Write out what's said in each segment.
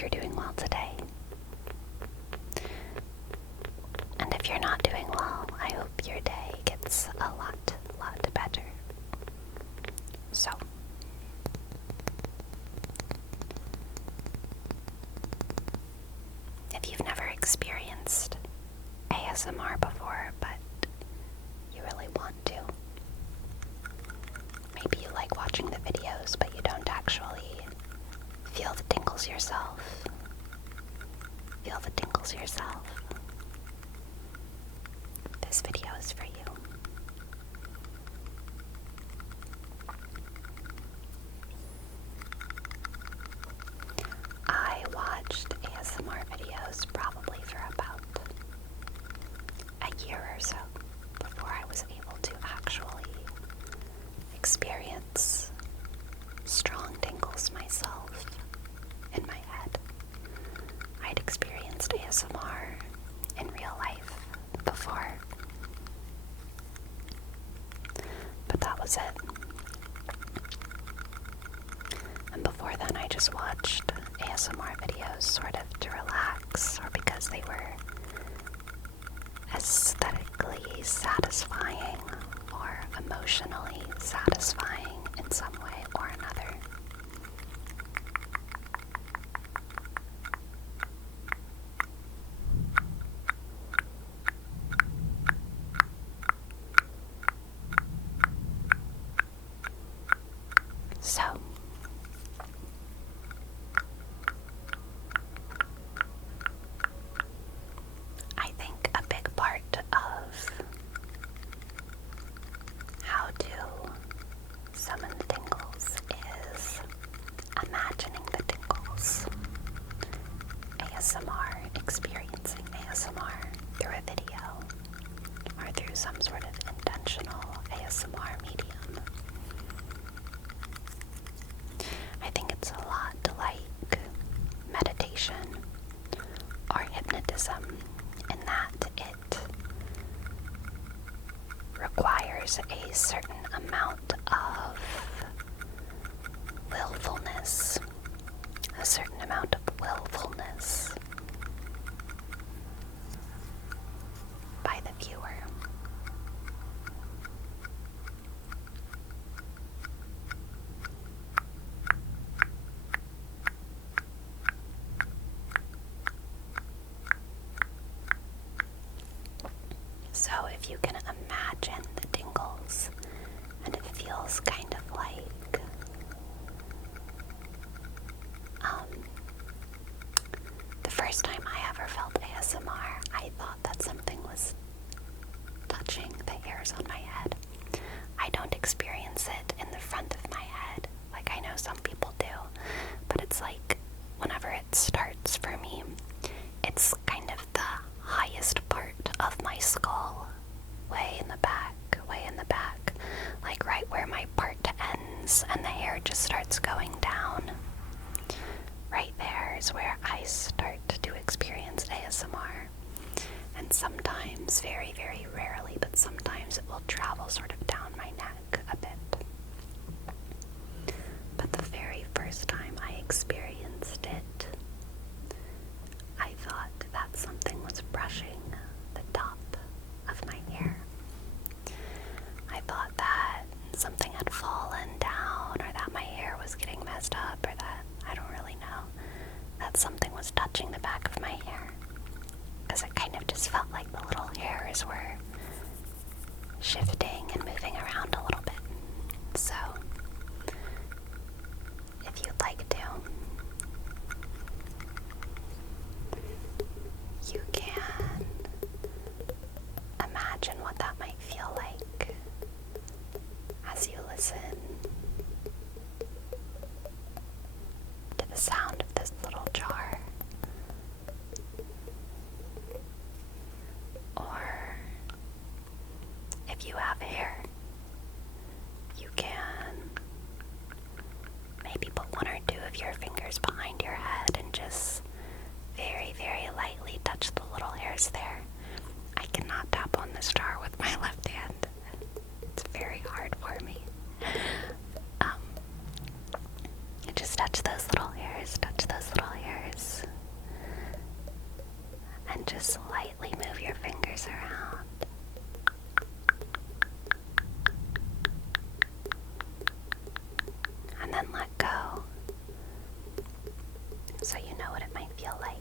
hope you're doing well today. And if you're not doing well, I hope your day gets a lot better. So, if you've never experienced ASMR before, but you really want to, maybe you like watching the videos, but you don't actually feel the tingles yourself. This video is for you. I watched ASMR videos probably for about a year or so before I was able to actually experience strong tingles myself in my head. I'd experienced ASMR in real life before, but that was it. And before then, I just watched ASMR videos sort of to relax, or because they were aesthetically satisfying or emotionally satisfying in some way or another. So, I think a big part of how to summon the tingles is imagining the tingles. ASMR, experiencing ASMR through a video or through some sort of intentional ASMR medium. I think it's a lot like meditation or hypnotism in that it requires a certain amount of willfulness, by the viewer. So if you can imagine the tingles, and it feels kind of like the first time I ever felt ASMR, I thought that something was touching the hairs on my head. I don't experience it in the front of my head like I know some people do, but it's like whenever it starts for me, it's kind of the highest part of my skull, way in the back, like right where my part ends and the hair just starts going down. Right there is where I start to experience ASMR. And sometimes, very, very rarely, but sometimes it will travel sort of down my neck a bit. But the very first time I experienced it, I thought that something was brushing the top of my hair. I thought that something had fallen down, or that my hair was getting messed up, or that, I don't really know, that something was touching the back of my hair. Because it kind of just felt like the little hairs were shifting and moving around a little bit. So, if you'd like to, you can imagine what that might feel like as you listen to the sound of this little jar. Or if you have hair, you can maybe put one or two of your fingers behind your head and just very, very lightly touch the little hairs there. I cannot tap on this jar with my left hand. It's very hard for me. Just touch those little hairs, then let go, so you know what it might feel like.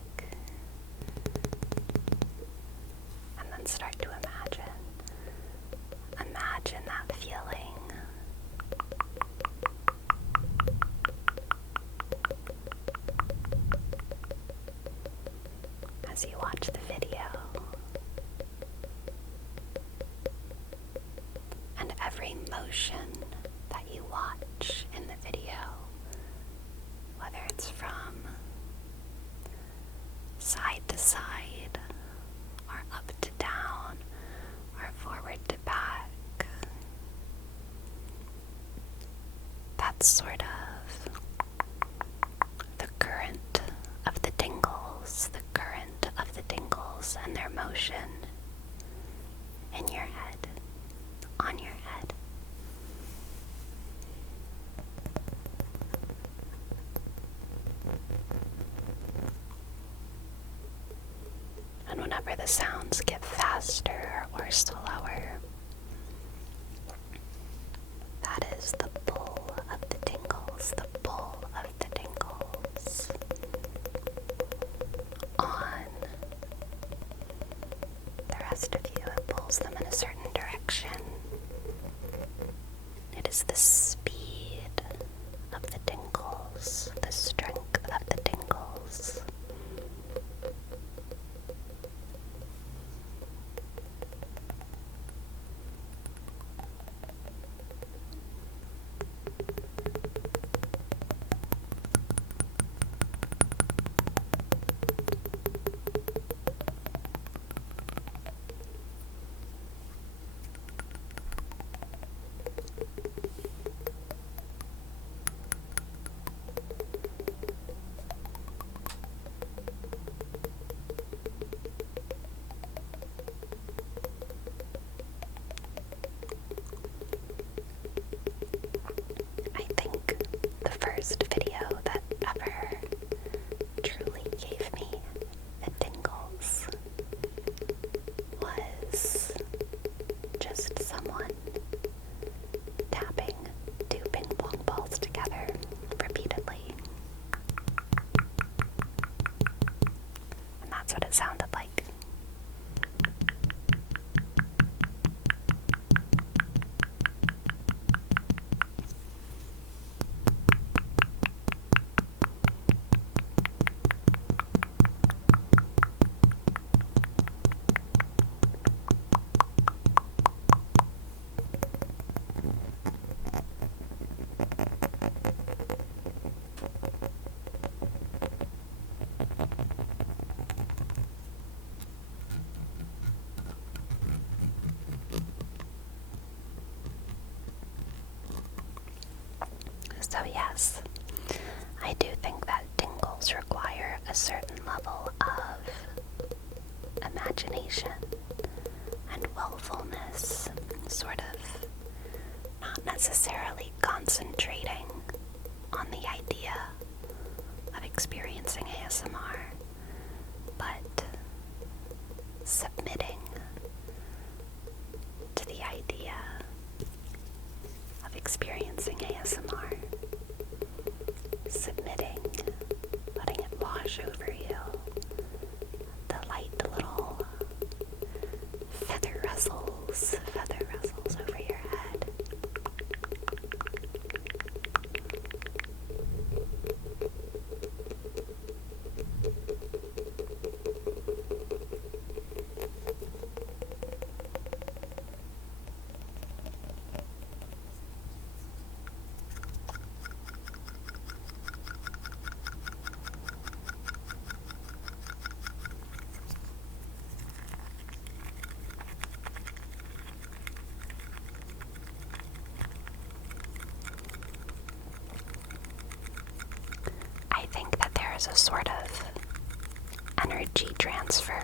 And then start to imagine. Imagine that feeling. As you watch the video. And every motion that you watch in the video, whether it's from side to side, or up to down, or forward to back, that's sort of the current of the tingles, and their motion in your head, on your head. And whenever the sounds get faster or slower, that is the pull of the tingles, on the rest of you. It pulls them in a certain direction. It is the speed of the tingles, the strength of the tingles. First video that ever truly gave me the tingles was just someone tapping two ping pong balls together repeatedly. And that's what it sounded like. So yes, I do think that tingles require a certain level of imagination and willfulness, sort of not necessarily concentrating on the idea of experiencing ASMR, but submitting to the idea of experiencing ASMR. Submitting, letting it wash over you, the light little feather rustles over your head. I think that there is a sort of energy transfer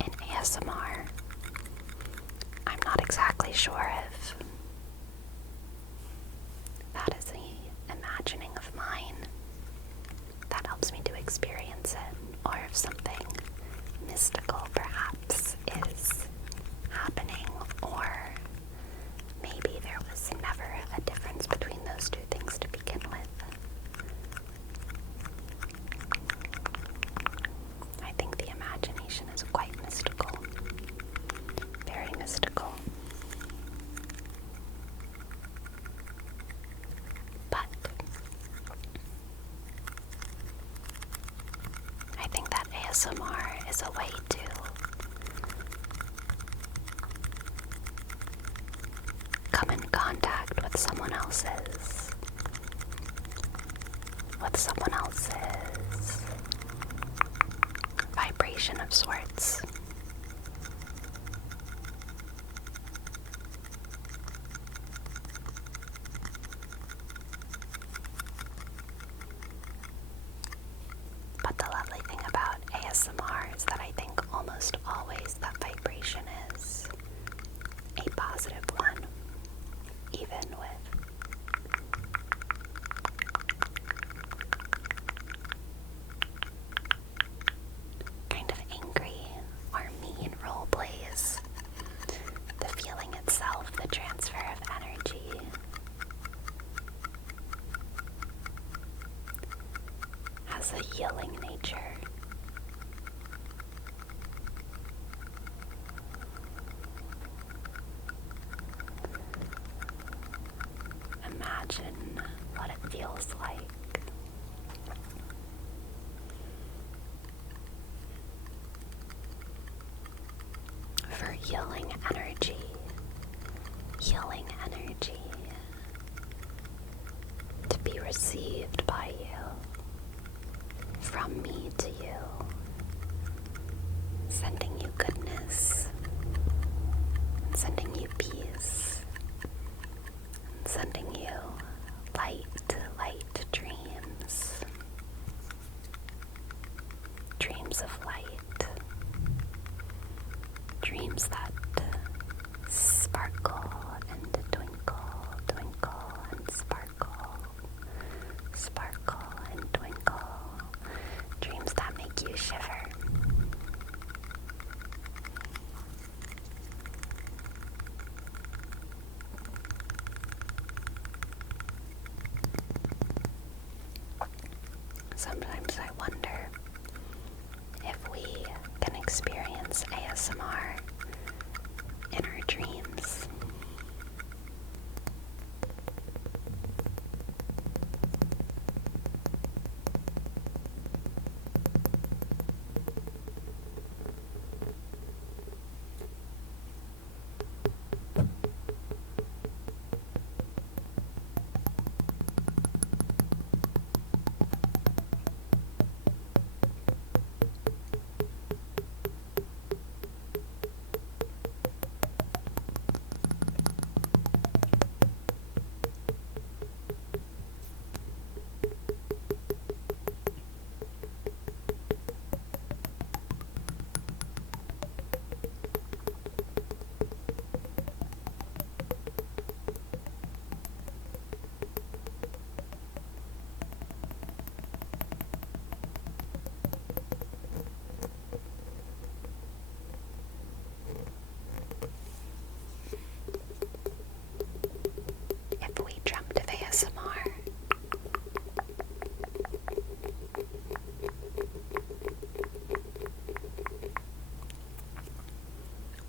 in ASMR. I'm not exactly sure if that is the imagining of mine that helps me to experience it, or if something mystical perhaps is happening, or ASMR is a way to come in contact with someone else's vibration of sorts. But the lovely thing about ASMR is that I think almost always that vibration is a positive one, even with kind of angry or mean role plays. The feeling itself, the transfer of energy, has a healing nature. Imagine what it feels like for healing energy to be received by you, from me to you, sending you goodness, and sending you peace, and sending you light dreams, dreams of light, dreams that sparkle and twinkle, twinkle and sparkle, sparkle and twinkle, dreams that make you shiver. Sometimes I wonder if we can experience ASMR in our dreams. If we dreamt of ASMR,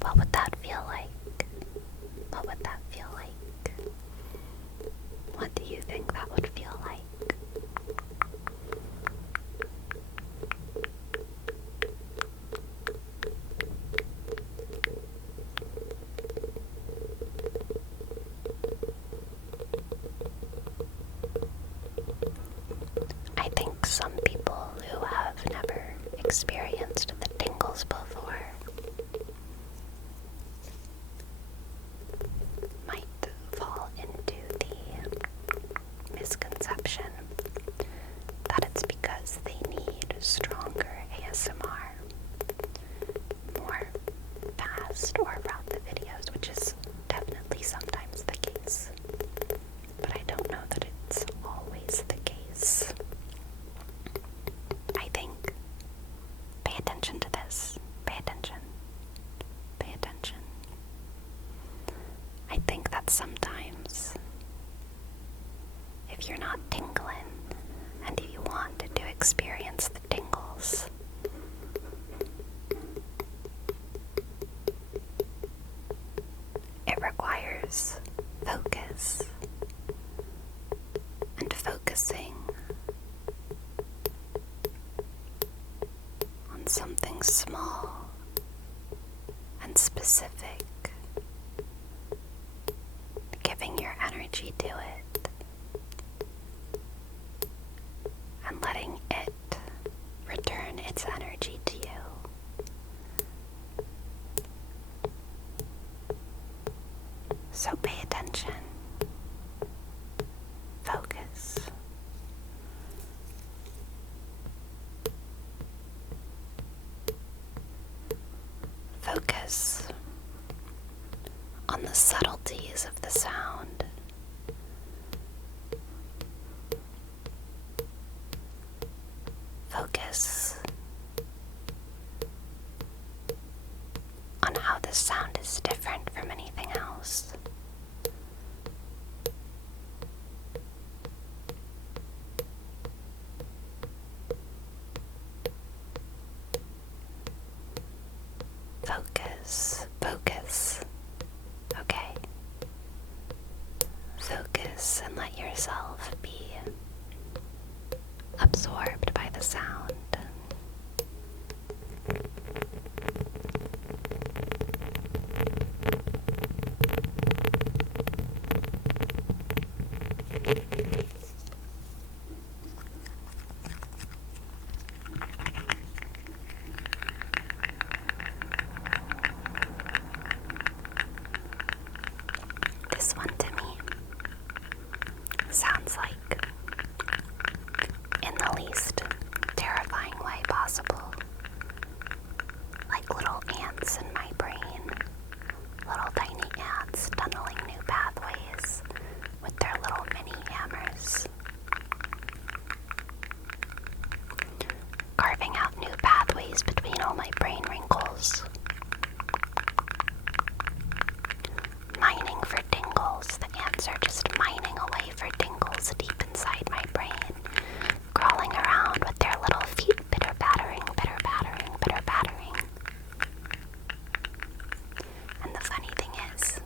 what would that feel like? What would that feel like? What do you think that would feel like? I think some people who have never experienced the tingles before might fall into the misconception that it's because they need stronger ASMR, more fast or rapid videos, which is definitely sometimes the case. But I don't know that it's always the case. I think, pay attention to this. Pay attention. Pay attention. I think that sometimes, if you're not tingling and if you want to experience the tingles, it requires focus. And focusing on some into it and letting it return its energy to you. So pay attention. Focus. Focus on the subtleties of the sound. Focus on how the sound is different from anything else. Focus, focus. Okay. Focus and let yourself be absorbed by the sound. This one to me sounds like, in the least terrifying way possible, like little ants in my brain. Little tiny ants tunneling new pathways with their little mini hammers. Carving out new pathways between all my brain wrinkles. Mining for tingles. The ants are just mining away for tingles deep inside my brain. Crawling around with their little feet pitter-pattering, pitter-pattering, pitter-pattering. And the funny thing is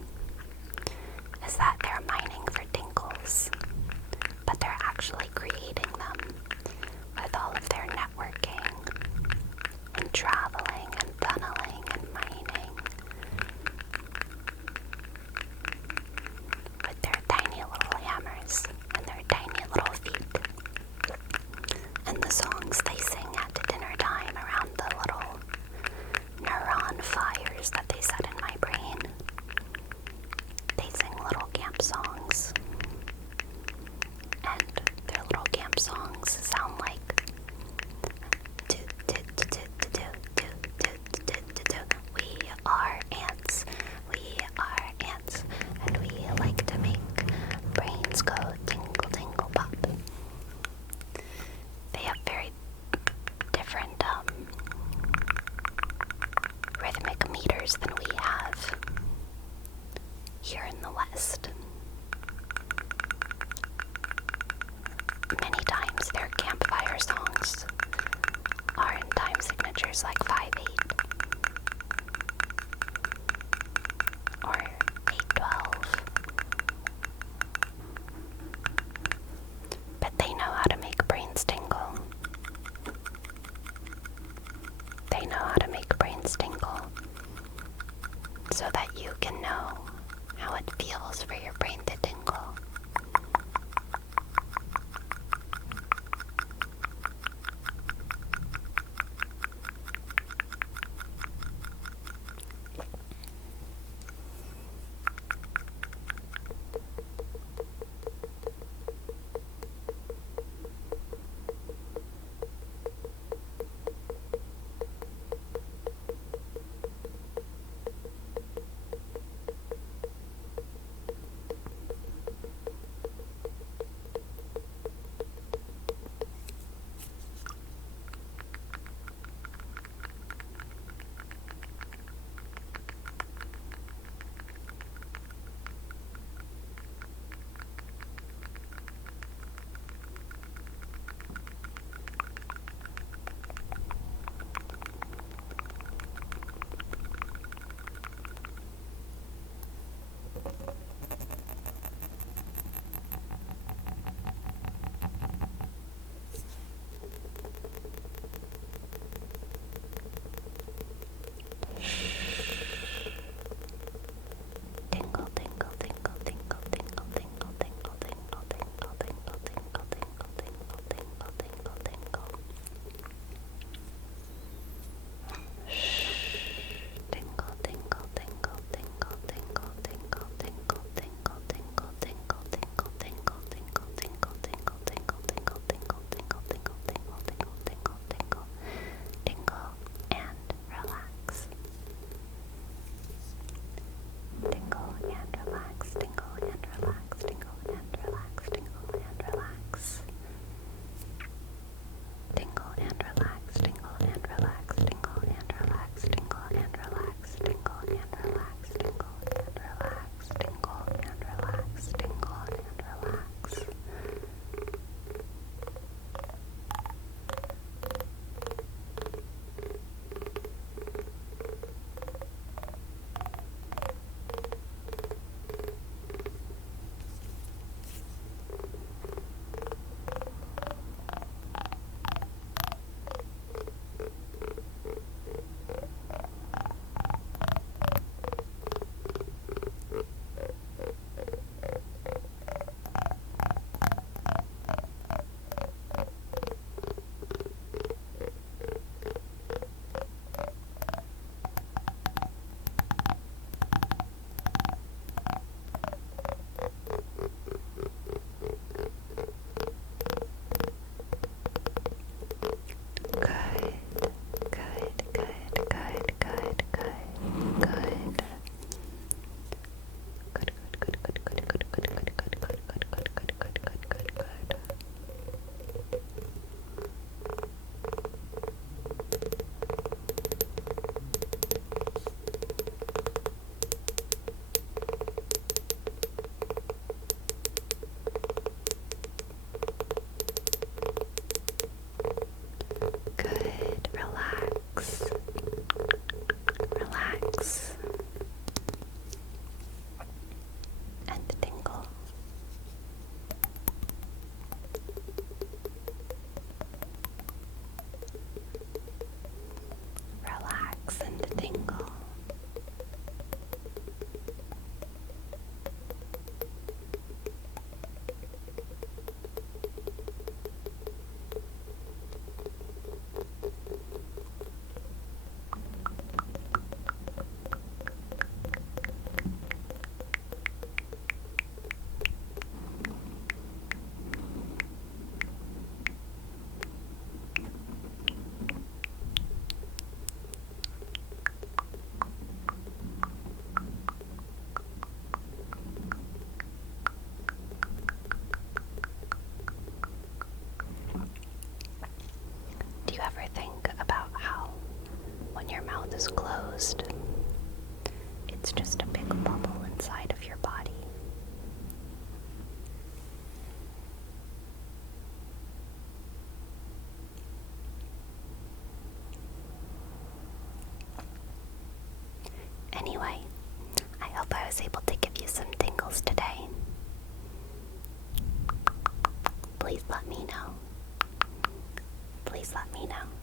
that they're mining for tingles, but they're actually creating them with all of their networking and traveling and tunneling and mining with their tiny little hammers and their tiny little feet. And the songs they sing at dinner time around the little neuron fires that they set in my brain. They sing little camp songs. And their little camp songs sound like we are ants, and we like to make brains go tingle tingle pop. They have very different rhythmic meters than we have here in the West. Many times their campfire songs are in time signatures like 5/8 or 8/12. But they know how to make brains tingle. They know how to make brains tingle so that you can know how it feels for your brain to tingle. closed. It's just a big bubble inside of your body. Anyway, I hope I was able to give you some tingles today. Please let me know. Please let me know.